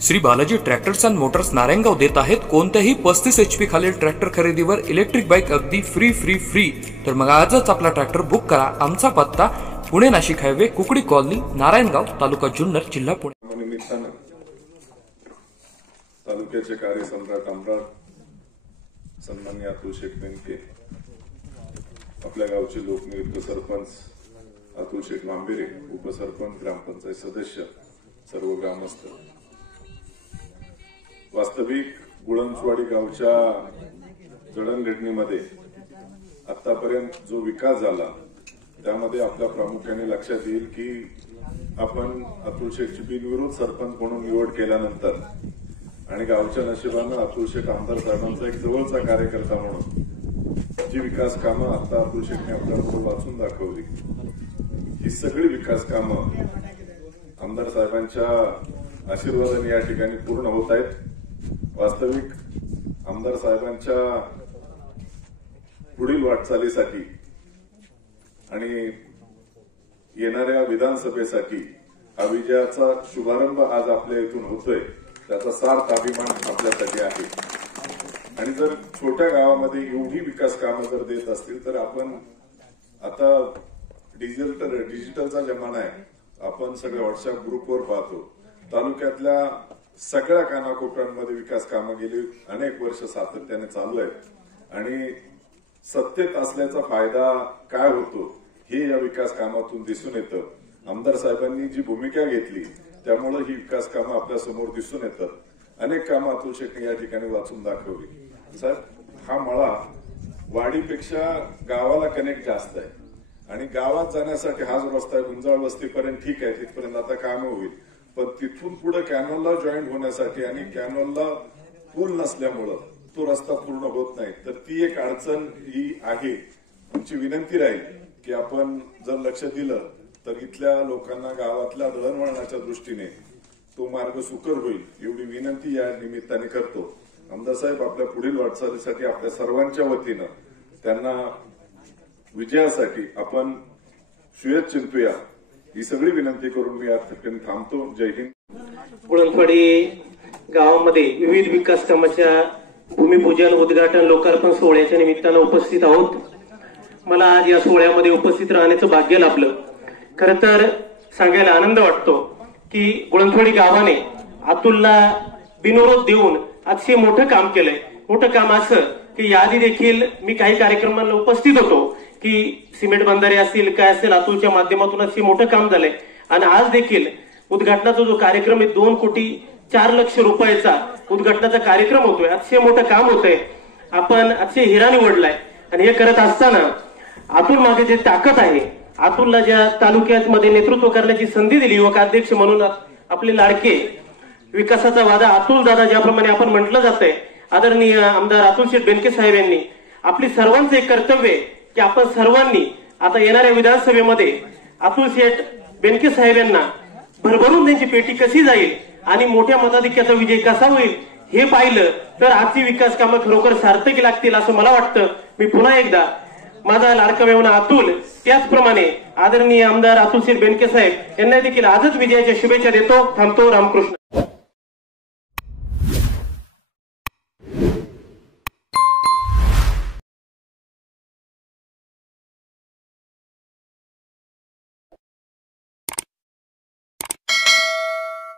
Shri Balaji tractors and Motors Narayangaon देत आहेत कोणत्याही 35 HP खालील ट्रॅक्टर खरेदीवर इलेक्ट्रिक बाईक अगदी फ्री। तर मग आजच आपला ट्रॅक्टर बुक करा। आमचा पत्ता पुणे नाशिक हायवे, कुकडी कॉलनी, नारायणगाव, तालुका जुन्नर, जिल्हा पुणे। निमित्तानं तालुक्याचे कार्यसम्राट आमदार सन्माननीय अतुल शेठ बेनके, आपल्या गावचे लोकनियुक्त सरपंच अतुल शेठ मांबेरे, उपसरपंच, ग्रामपंचायत सदस्य, सर्व ग्रामस्थ, वास्तविक गुळंचवाडी गावच्या जडणघडणीमध्ये आतापर्यंत जो विकास झाला त्यामध्ये आपल्या प्रामुख्याने लक्षात येईल की आपण अतुल शेठची बिनविरोध सरपंच म्हणून निवड केल्यानंतर आणि गावच्या नशिबानं अतुल शेठ आमदार साहेबांचा एक जवळचा कार्यकर्ता म्हणून जी विकास कामं आता अतुल शेठने आपल्यापुढे वाचून दाखवली, ही सगळी विकास कामं आमदार साहेबांच्या आशीर्वादाने या ठिकाणी पूर्ण होत आहेत। वास्तविक आमदार साहेबांच्या पुढील वाटचालीसाठी आणि येणाऱ्या विधानसभेसाठी हा विजयाचा शुभारंभ आज आपल्या इथून होतोय, त्याचा सार्थ अभिमान आपल्यासाठी आहे। आणि जर छोट्या गावामध्ये एवढी विकास कामं जर देत असतील तर आपण आता डिजिटलचा जमाना आहे, आपण सगळे व्हॉट्सअप ग्रुपवर पाहतो। तालुक्यातल्या सगळ्या कानाकोपऱ्यांमध्ये विकास कामं गेली अनेक वर्ष सातत्याने चालू आहेत आणि सत्तेत असल्याचा फायदा काय होतो हे या विकास कामातून दिसून येतं। आमदार साहेबांनी जी भूमिका घेतली त्यामुळे ही विकास कामं आपल्या समोर दिसून येतात। अनेक कामं अतुल शेठने या ठिकाणी वाचून दाखवली। साहेब, हा मळा वाडीपेक्षा गावाला कनेक्ट जास्त आहे आणि गावात जाण्यासाठी हा जो रस्ता आहे गुंजाळ वस्तीपर्यंत ठीक आहे, तिथपर्यंत आता कामं होईल, पण तिथून पुढे कॅनॉलला जॉईंट होण्यासाठी आणि कॅनॉलला पूल नसल्यामुळं तो रस्ता पूर्ण होत नाही, तर ती एक अडचण ही आहे। आमची विनंती राहील की आपण जर लक्ष दिलं तर इथल्या लोकांना गावातल्या दळणवळणाच्या दृष्टीने तो मार्ग सुकर होईल, एवढी विनंती या निमित्ताने करतो। आमदार साहेब, आपल्या पुढील वाटचालीसाठी आपल्या सर्वांच्या वतीनं त्यांना विजयासाठी आपण सुयश चिंतूया, ही सगळी विनंती करून मी या ठिकाणी थांबतो। जय हिंद। गुळंचवाडी गावामध्ये विविध विकास कामाच्या भूमिपूजन, उद्घाटन, लोकार्पण सोहळ्याच्या निमित्तानं उपस्थित आहोत। मला आज या सोहळ्यामध्ये उपस्थित राहण्याचं भाग्य लाभलं। खरं तर सांगायला आनंद वाटतो की गुळंचवाडी गावाने अतुलला बिनविरोध देऊन अतिशय मोठं काम केलंय। मोठं काम असं की याआधी देखील मी काही कार्यक्रमांना उपस्थित होतो की सिमेंट बंधारे असतील काय असेल, अतुलच्या माध्यमातून असे मोठं काम झालंय आणि आज देखील उद्घाटनाचा जो कार्यक्रम आहे 2,04,00,000 रुपयाचा उद्घाटनाचा कार्यक्रम होतोय, अतिशय मोठं काम होतंय। आपण अतिशय हिरा निवडलाय आणि हे करत असताना अतुल मागे जे ताकद आहे, अतुलला ज्या तालुक्यामध्ये नेतृत्व करण्याची संधी दिली, युवक अध्यक्ष म्हणून आपले लाडके विकासाचा वादा अतुल दादा ज्याप्रमाणे आपण म्हटलं जातंय, आदरणीय आमदार अतुल शेठ बेनके साहेब यांनी आपली सर्वांचं एक कर्तव्य आहे की आपण सर्वांनी आता येणाऱ्या विधानसभेमध्ये अतुल शेठ बेनके साहेब यांना भरभरून त्यांची पेटी कशी जाईल आणि मोठ्या मताधिक्याचा विजय कसा होईल हे पाहिलं तर आजची विकास कामं खरोखर सार्थकी लागतील असं मला वाटतं। मी पुन्हा एकदा माझा लाडका मेहुणा अतुल, त्याचप्रमाणे आदरणीय आमदार अतुल शेठ बेनके साहेब यांना देखील आजच विजयाच्या शुभेच्छा देतो। थांबतो। रामकृष्ण।